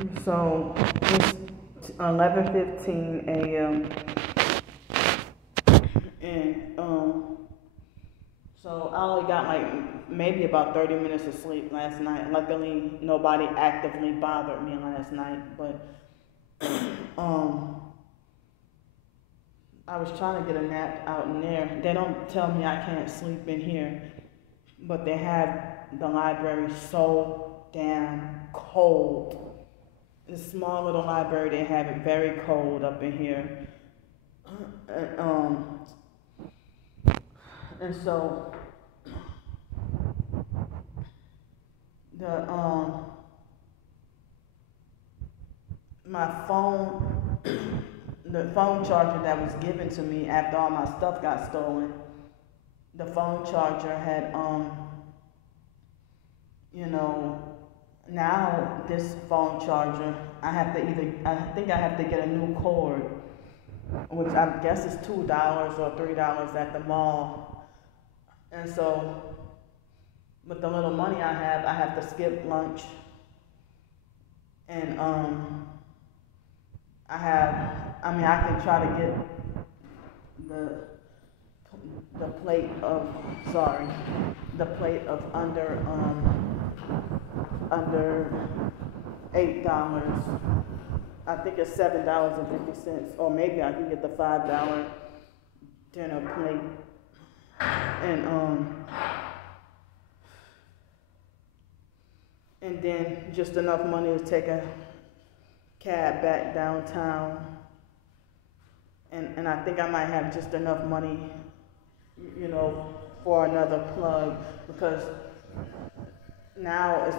So it's 11:15 a.m. and so I only got like maybe about 30 minutes of sleep last night. Luckily, nobody actively bothered me last night, but I was trying to get a nap out in there. They don't tell me I can't sleep in here, but they have the library so damn cold. This small little library, they have it very cold up in here. And so the my phone the phone charger that was given to me after all my stuff got stolen, the phone charger had now this phone charger I think I have to get a new cord, which I guess is $2 or $3 at the mall. And so with the little money I have to skip lunch. And I can try to get the plate of under $8. I think it's $7.50, or maybe I can get the $5 dinner plate. And then just enough money to take a cab back downtown. And I think I might have just enough money, for another plug, because now it's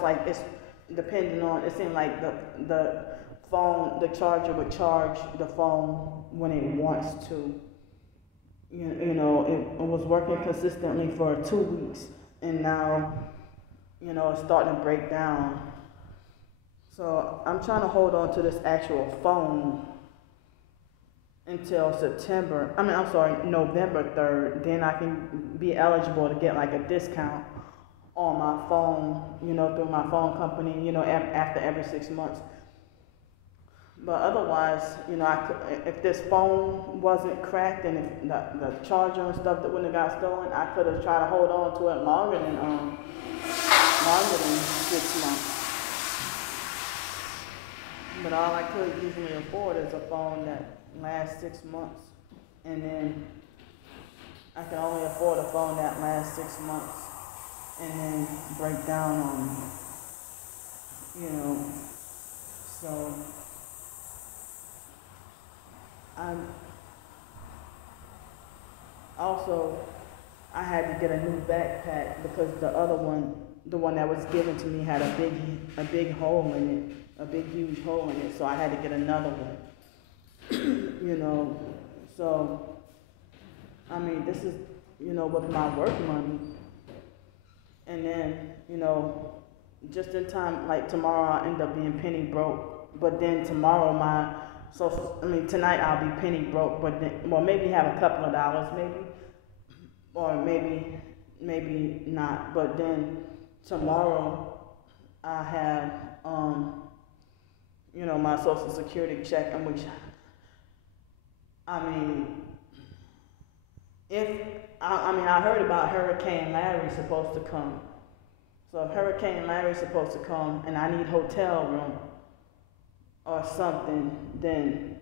depending on, it seems like the charger would charge the phone when it wants to. It was working consistently for 2 weeks, and now, it's starting to break down. So I'm trying to hold on to this actual phone until November 3rd. Then I can be eligible to get like a discount on my phone, through my phone company, after every 6 months. But otherwise, if this phone wasn't cracked and if the charger and stuff that wouldn't have got stolen, I could have tried to hold on to it longer than 6 months. But all I could usually afford is a phone that lasts 6 months, and then I can only afford a phone that lasts 6 months and then break down on me, So I had to get a new backpack because the other one, the one that was given to me, had a big hole in it, a big huge hole in it. So I had to get another one. So this is with my work money, and then just in time, like tomorrow I'll end up being penny broke. But then tomorrow tonight I'll be penny broke, but then, maybe have a couple of dollars, maybe, or maybe not. But then tomorrow I have, my Social Security check, in which, I heard about Hurricane Larry supposed to come. So if Hurricane Larry's supposed to come and I need hotel room or something, then,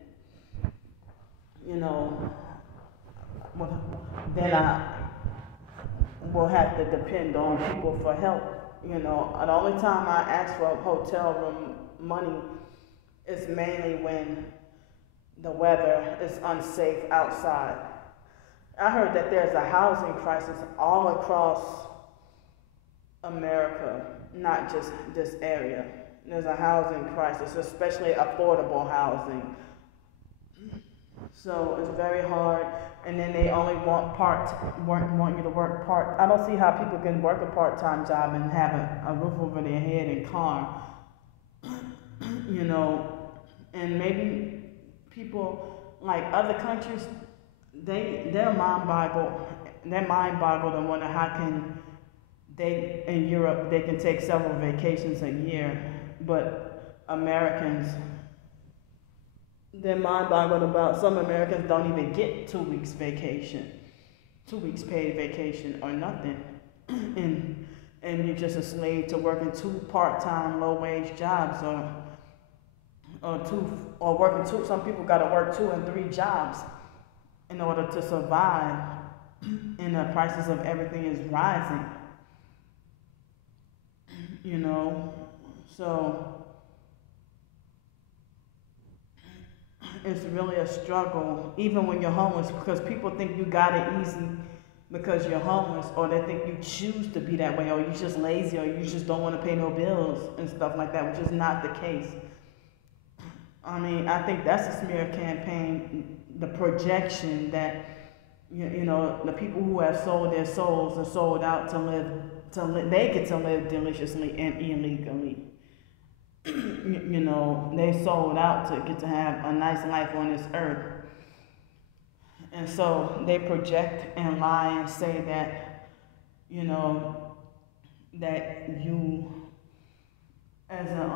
then I will have to depend on people for help. The only time I ask for hotel room money is mainly when the weather is unsafe outside. I heard that there's a housing crisis all across America, not just this area. There's a housing crisis, especially affordable housing. So it's very hard, and then they only want you to work part. I don't see how people can work a part-time job and have a roof over their head and car. And maybe people like other countries, they're mind boggled and wonder how can they in Europe they can take several vacations a year, but Americans, they're mind-boggled about some Americans don't even get 2 weeks vacation, 2 weeks paid vacation or nothing. and you're just a slave to working 2 part-time low-wage jobs or working 2, some people gotta work 2 and 3 jobs in order to survive, and the prices of everything is rising, so it's really a struggle, even when you're homeless, because people think you got it easy because you're homeless, or they think you choose to be that way, or you're just lazy, or you just don't want to pay no bills and stuff like that, which is not the case. I mean, I think that's a smear campaign, the projection that, the people who have sold their souls and sold out they get to live deliciously and illegally. They sold out to get to have a nice life on this earth. And so they project and lie and say that, that you, as a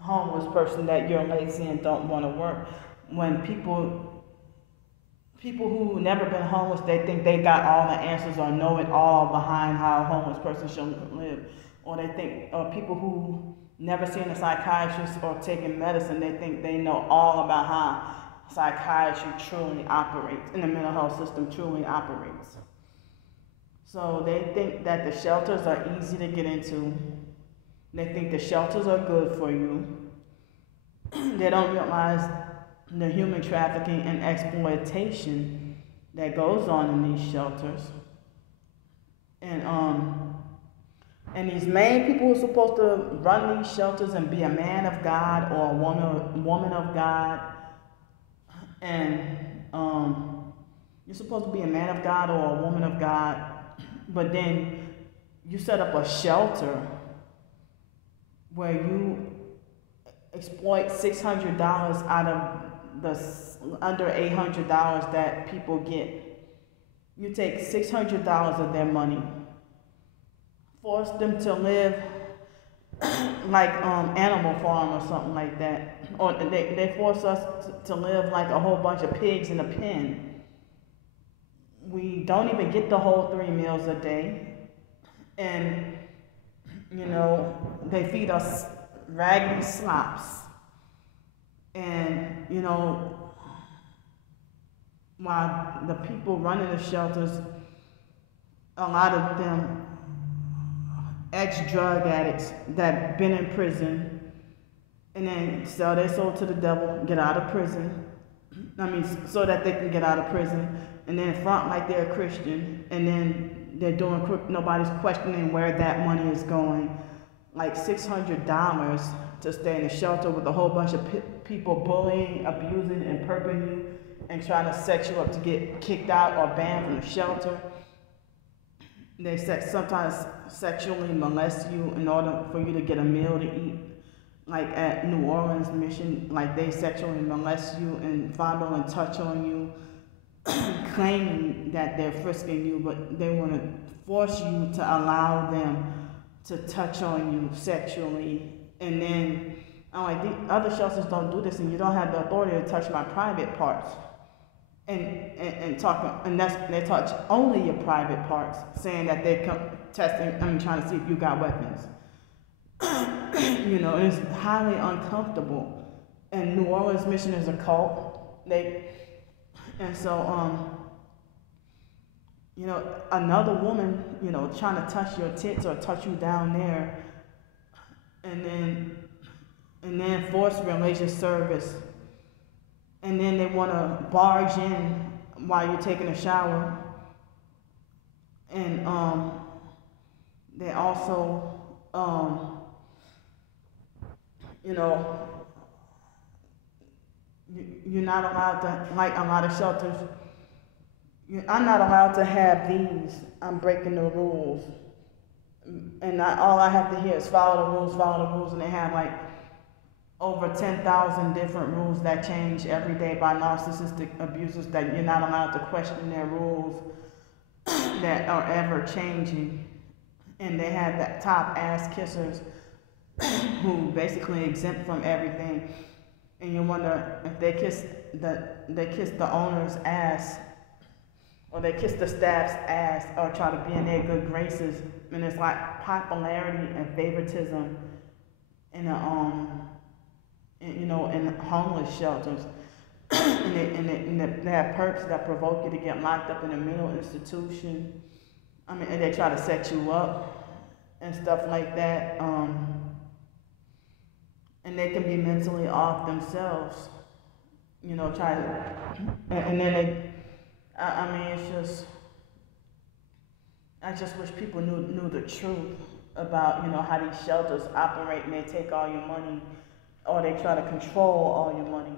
homeless person, that you're lazy and don't want to work. When people who never been homeless, they think they got all the answers or know it all behind how a homeless person should live. Or they think, or people who never seen a psychiatrist or taken medicine, they think they know all about how psychiatry truly operates, and the mental health system truly operates. So they think that the shelters are easy to get into. They think the shelters are good for you. They don't realize the human trafficking and exploitation that goes on in these shelters. And these main people who are supposed to run these shelters and be a man of God or a woman of God, and you're supposed to be a man of God or a woman of God, but then you set up a shelter where you exploit $600 out of the under $800 that people get. You take $600 of their money, force them to live like Animal Farm or something like that. Or they force us to live like a whole bunch of pigs in a pen. We don't even get the whole 3 meals a day. And, they feed us raggedy slops. And, while the people running the shelters, a lot of them ex-drug addicts that been in prison and then sell their soul to the devil, get out of prison. So that they can get out of prison, and then front like they're a Christian, and then they're doing, nobody's questioning where that money is going. Like $600 to stay in a shelter with a whole bunch of people bullying, abusing, and perping you, and trying to set you up to get kicked out or banned from the shelter. They sometimes sexually molest you in order for you to get a meal to eat. Like at New Orleans Mission, like they sexually molest you and fondle and touch on you, claiming that they're frisking you, but they want to force you to allow them to touch on you sexually. And then, I'm like, the other shelters don't do this, and you don't have the authority to touch my private parts. They touch only your private parts, saying that they're trying to see if you got weapons. It's highly uncomfortable. And New Orleans Mission is a cult. Another woman, trying to touch your tits or touch you down there, and then forced relations service. And then they want to barge in while you're taking a shower. And they also, you're not allowed to, like a lot of shelters, I'm not allowed to have these. I'm breaking the rules. And all I have to hear is follow the rules, and they have like over 10,000 different rules that change every day by narcissistic abusers that you're not allowed to question their rules that are ever changing. And they have that top ass kissers who basically exempt from everything, and you wonder if they kiss the owner's ass, or they kiss the staff's ass, or try to be in their good graces, and it's like popularity and favoritism in in homeless shelters, and they have perks that provoke you to get locked up in a mental institution. I mean, and they try to set you up and stuff like that. And they can be mentally off themselves, try to, and then I mean, it's just, I just wish people knew the truth about, how these shelters operate, and they take all your money, or they try to control all your money.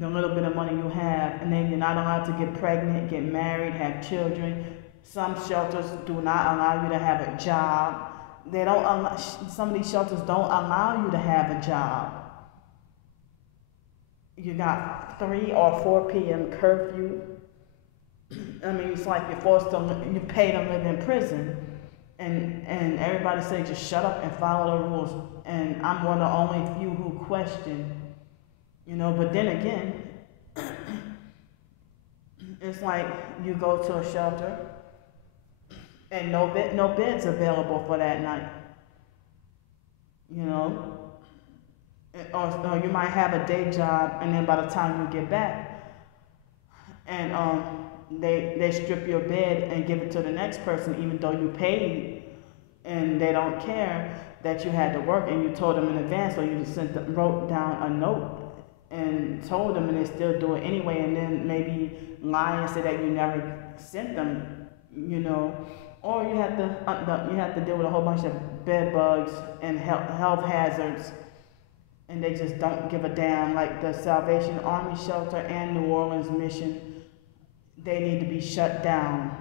The little bit of money you have, and then you're not allowed to get pregnant, get married, have children. Some shelters do not allow you to have a job. They don't allow, some of these shelters don't allow you to have a job. You got 3 or 4 p.m. curfew. I mean, it's like you pay to live in prison. And everybody say just shut up and follow the rules. And I'm one of the only few who question, but then again, it's like you go to a shelter and no beds available for that night. Or you might have a day job, and then by the time you get back, and they strip your bed and give it to the next person, even though you paid, and they don't care that you had to work and you told them in advance, or you wrote down a note and told them, and they still do it anyway, and then maybe lie and say that you never sent them, or you have to deal with a whole bunch of bed bugs and health hazards, and they just don't give a damn. Like the Salvation Army shelter and New Orleans mission, they need to be shut down,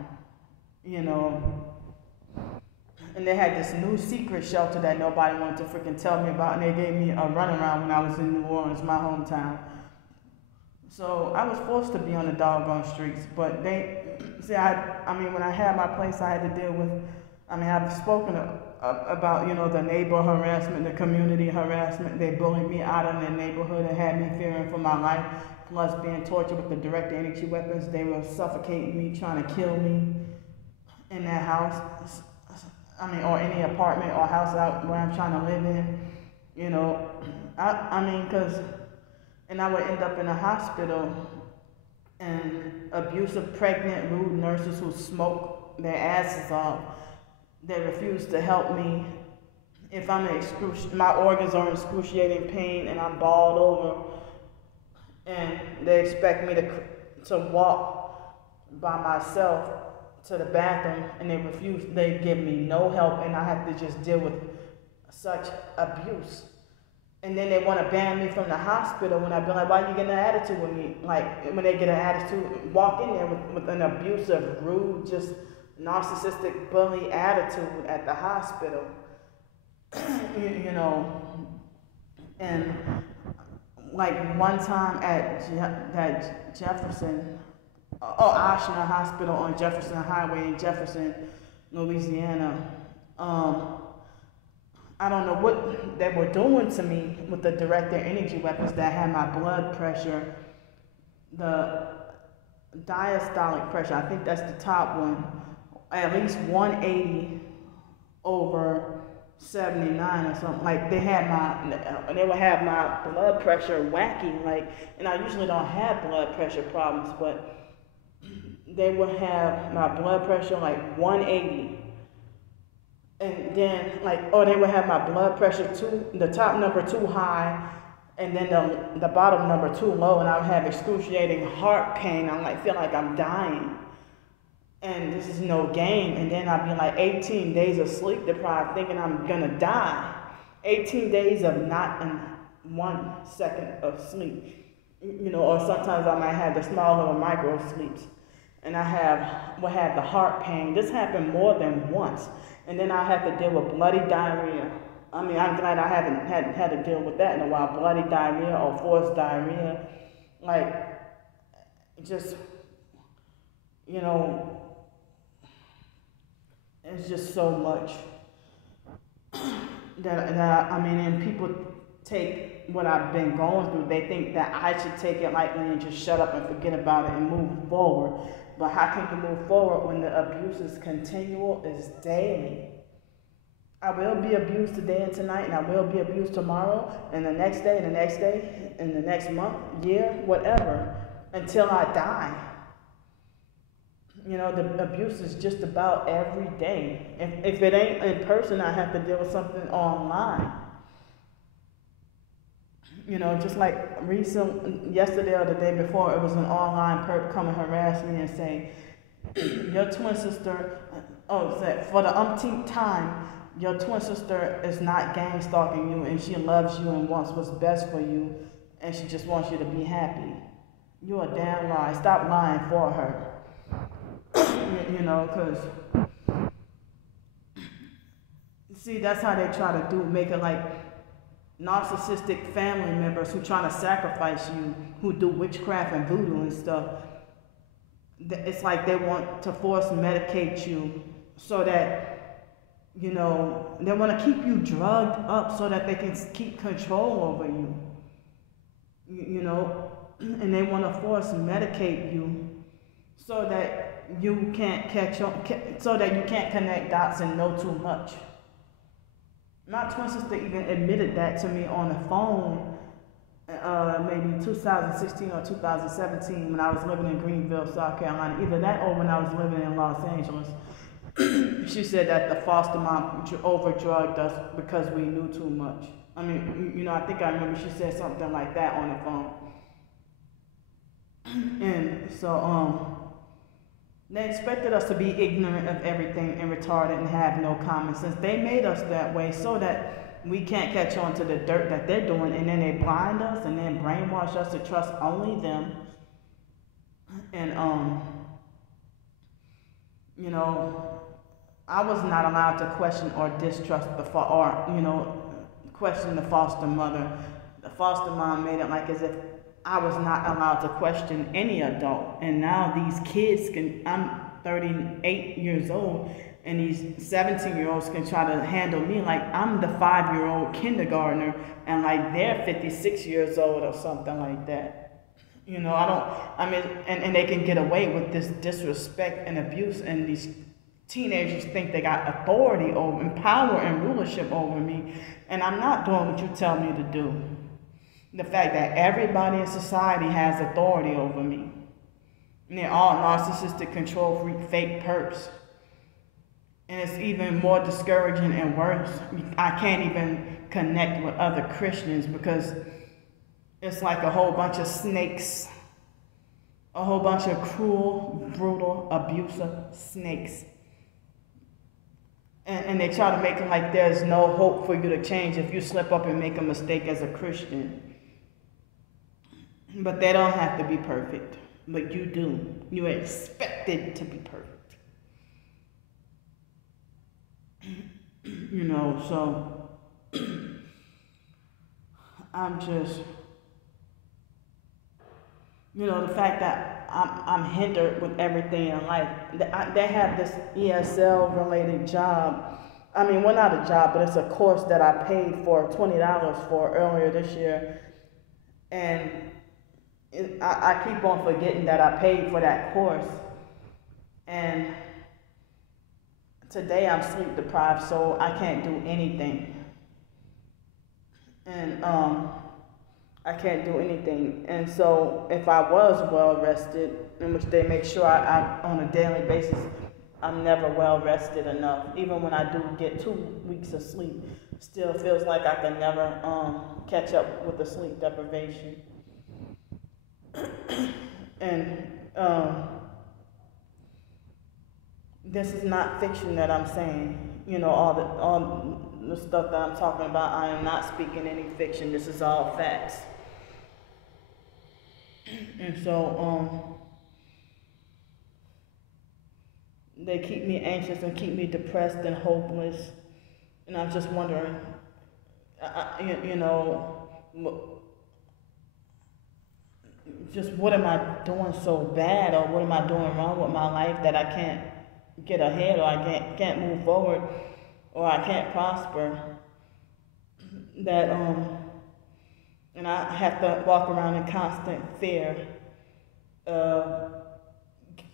And they had this new secret shelter that nobody wanted to freaking tell me about, and they gave me a runaround when I was in New Orleans, my hometown. So I was forced to be on the doggone streets, but I mean, when I had my place, I had to deal with, I've spoken about, the neighbor harassment, the community harassment. They bullied me out of the neighborhood and had me fearing for my life, plus being tortured with the direct energy weapons. They were suffocating me, trying to kill me in that house. Or any apartment or house out where I'm trying to live in, and I would end up in a hospital, and abusive, pregnant, rude nurses who smoke their asses off, they refuse to help me if I'm my organs are in excruciating pain and I'm balled over, and they expect me to walk by myself to the bathroom, and they refuse. They give me no help, and I have to just deal with such abuse. And then they want to ban me from the hospital when I be like, why you getting an attitude with me? Like, when they get an attitude, walk in there with an abusive, rude, just narcissistic, bully attitude at the hospital. And like one time at Jefferson, Oshner Hospital on Jefferson Highway in Jefferson, Louisiana. I don't know what they were doing to me with the direct energy weapons that had my blood pressure, the diastolic pressure, I think that's the top one, at least 180 over 79 or something. Like they would have my blood pressure whacking, and I usually don't have blood pressure problems, but they would have my blood pressure like 180, and then they would have my blood pressure the top number too high, and then the bottom number too low, and I would have excruciating heart pain. Feel like I'm dying, and this is no game. And then I'd be like 18 days of sleep deprived, thinking I'm gonna die. 18 days of not 1 second of sleep, or sometimes I might have the small little micro sleeps. And I would have the heart pain. This happened more than once. And then I have to deal with bloody diarrhea. I'm glad I haven't had to deal with that in a while. Bloody diarrhea or forced diarrhea. it's just so much I mean, and people take what I've been going through, they think that I should take it lightly and just shut up and forget about it and move forward. But how can you move forward when the abuse is continual, is daily? I will be abused today and tonight, and I will be abused tomorrow, and the next day, and the next day, and the next month, year, whatever, until I die. You know, the abuse is just about every day. If it ain't in person, I have to deal with something online. You know, just like yesterday or the day before, it was an online perp come and harass me and say, your twin sister, for the umpteenth time, your twin sister is not gang stalking you, and she loves you and wants what's best for you, and she just wants you to be happy. You're a damn lie. Stop lying for her. You know, because, see, that's how they try to make it like narcissistic family members who try to sacrifice you, who do witchcraft and voodoo and stuff. It's like they want to force medicate you so that, you know, they want to keep you drugged up so that they can keep control over you. You know, and they want to force medicate you so that you can't catch on, so that you can't connect dots and know too much. My twin sister even admitted that to me on the phone, maybe 2016 or 2017 when I was living in Greenville, South Carolina. Either that or when I was living in Los Angeles. She said that the foster mom overdrugged us because we knew too much. I mean, you know, I think I remember she said something like that on the phone. And so, they expected us to be ignorant of everything and retarded and have no common sense. They made us that way so that we can't catch on to the dirt that they're doing, and then they blind us and then brainwash us to trust only them. And, you know, I was not allowed to question or distrust question the foster mother. The foster mom made it like as if I was not allowed to question any adult. And now these kids I'm 38 years old, and these 17-year-olds can try to handle me like I'm the 5-year-old kindergartner, and like they're 56 years old or something like that. You know, and they can get away with this disrespect and abuse, and these teenagers think they got authority over, and power and rulership over me, and I'm not doing what you tell me to do. The fact that everybody in society has authority over me. And they're all narcissistic, control freak, fake perps. And it's even more discouraging and worse. I can't even connect with other Christians because it's like a whole bunch of snakes. A whole bunch of cruel, brutal, abusive snakes. And they try to make it like there's no hope for you to change if you slip up and make a mistake as a Christian. But they don't have to be perfect. But you do. You're expected to be perfect. You know, so I'm just, you know, the fact that I'm hindered with everything in life. They have this ESL related job. I mean, well, not a job, but it's a course that I paid for $20 for earlier this year. And I keep on forgetting that I paid for that course. And today I'm sleep deprived, so I can't do anything. And I can't do anything. And so if I was well rested, in which they make sure I on a daily basis, I'm never well rested enough. Even when I do get 2 weeks of sleep, still feels like I can never catch up with the sleep deprivation. And this is not fiction that I'm saying. You know, all the stuff that I'm talking about, I am not speaking any fiction. This is all facts. And so they keep me anxious and keep me depressed and hopeless. And I'm just wondering, you know, just what am I doing so bad, or what am I doing wrong with my life that I can't get ahead, or I can't move forward, or I can't prosper, that and I have to walk around in constant fear of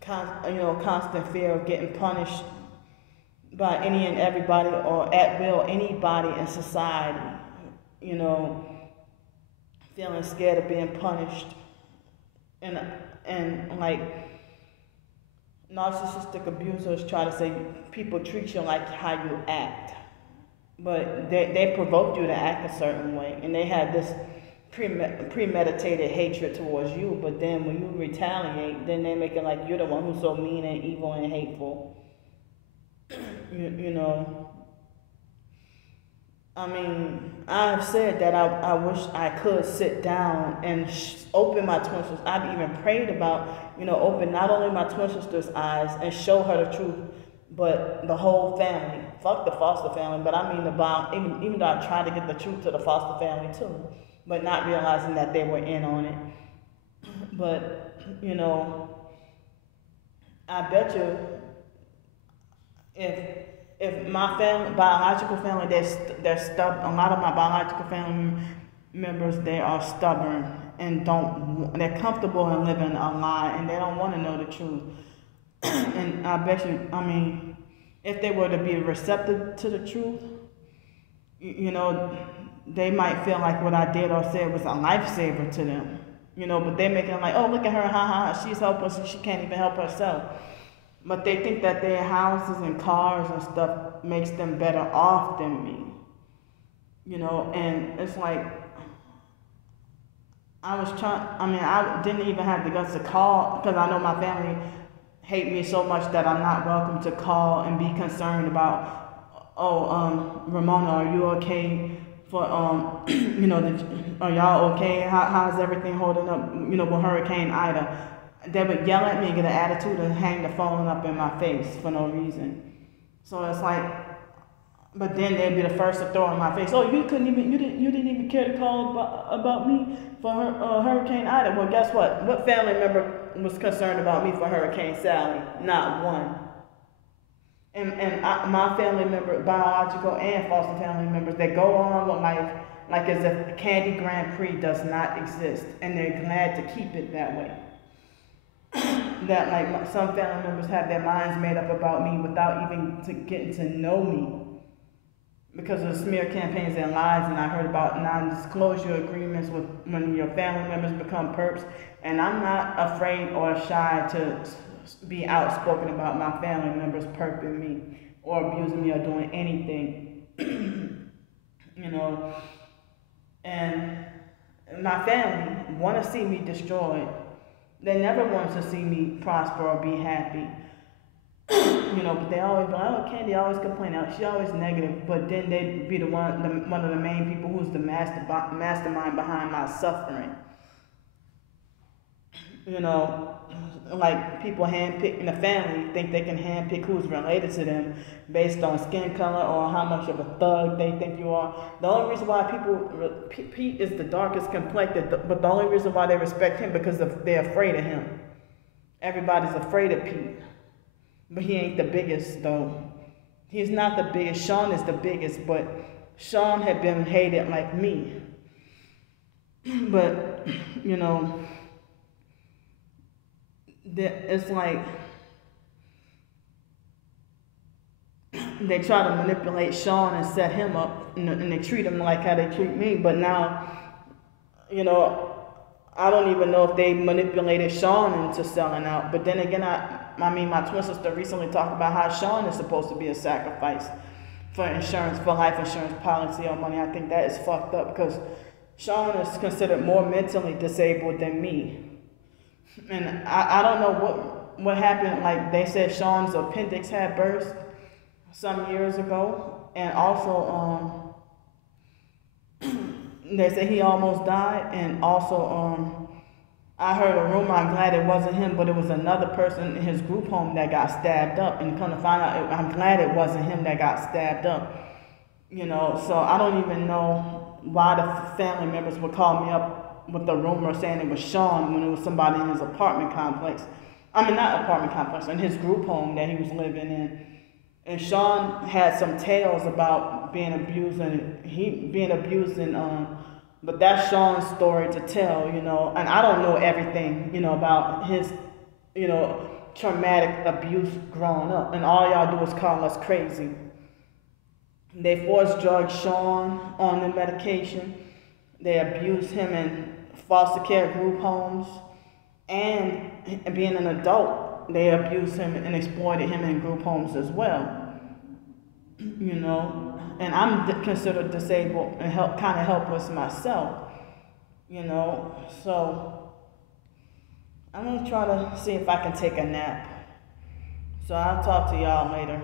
constant fear of getting punished by any and everybody, or at will anybody in society, feeling scared of being punished, and like narcissistic abusers try to say people treat you like how you act, but they provoke you to act a certain way, and they have this premeditated hatred towards you. But then when you retaliate, then they make it like you're the one who's so mean and evil and hateful. I mean, I've said that I wish I could sit down and open my twin sister. I've even prayed about, open not only my twin sister's eyes and show her the truth, but the whole family. Fuck the foster family, but I mean even though I tried to get the truth to the foster family too, but not realizing that they were in on it. But, I bet you if my family, biological family, they're stubborn. A lot of my biological family members, they are stubborn and they're comfortable in living a lie, and they don't want to know the truth. And I bet you, if they were to be receptive to the truth, they might feel like what I did or said was a lifesaver to them. But they're making like, oh, look at her, she's helpless and she can't even help herself. But they think that their houses and cars and stuff makes them better off than me. And it's like, I didn't even have the guts to call, because I know my family hate me so much that I'm not welcome to call and be concerned about, Ramona, are you okay? Are y'all okay? How's everything holding up, with Hurricane Ida? They would yell at me and get an attitude and hang the phone up in my face for no reason. So it's like, but then they'd be the first to throw in my face, oh, you didn't even care to call about me for Hurricane Ida. Well, guess what? What family member was concerned about me for Hurricane Sally? Not one. And my family member, biological and foster family members, they go on with life like as if Candy Grandpre does not exist, and they're glad to keep it that way. That like some family members have their minds made up about me without even getting to know me, because of the smear campaigns and lies. And I heard about non-disclosure agreements with when your family members become perps, and I'm not afraid or shy to be outspoken about my family members perping me or abusing me or doing anything. And my family want to see me destroyed. They never want to see me prosper or be happy. But they always be like, oh, Candy always complaining, she always negative. But then they be one of the main people who's the mastermind behind my suffering. Like people handpick in the family think they can handpick who's related to them based on skin color or how much of a thug they think you are. The only reason why Pete is the darkest complected, but the only reason why they respect him because they're afraid of him. Everybody's afraid of Pete, but he ain't the biggest though. He's not the biggest. Sean is the biggest, but Sean had been hated like me. But it's like they try to manipulate Sean and set him up, and they treat him like how they treat me. But now, I don't even know if they manipulated Sean into selling out. But then again, my twin sister recently talked about how Sean is supposed to be a sacrifice for insurance, for life insurance policy or money. I think that is fucked up, because Sean is considered more mentally disabled than me. And I don't know what happened. Like they said Sean's appendix had burst some years ago, and also they said he almost died, and also I heard a rumor, I'm glad it wasn't him, but it was another person in his group home that got stabbed up, and come to find out, I'm glad it wasn't him that got stabbed up. So I don't even know why the family members would call me up with the rumor saying it was Sean when it was somebody in his apartment complex. I mean, not apartment complex, in his group home that he was living in. And Sean had some tales about being abused, but that's Sean's story to tell, you know. And I don't know everything, you know, about his, you know, traumatic abuse growing up. And all y'all do is call us crazy. They force drug Sean on the medication. They abuse him in foster care group homes. And being an adult, they abused him and exploited him in group homes as well. You know, and I'm considered disabled and kind of helpless myself. You know, so I'm gonna try to see if I can take a nap. So I'll talk to y'all later.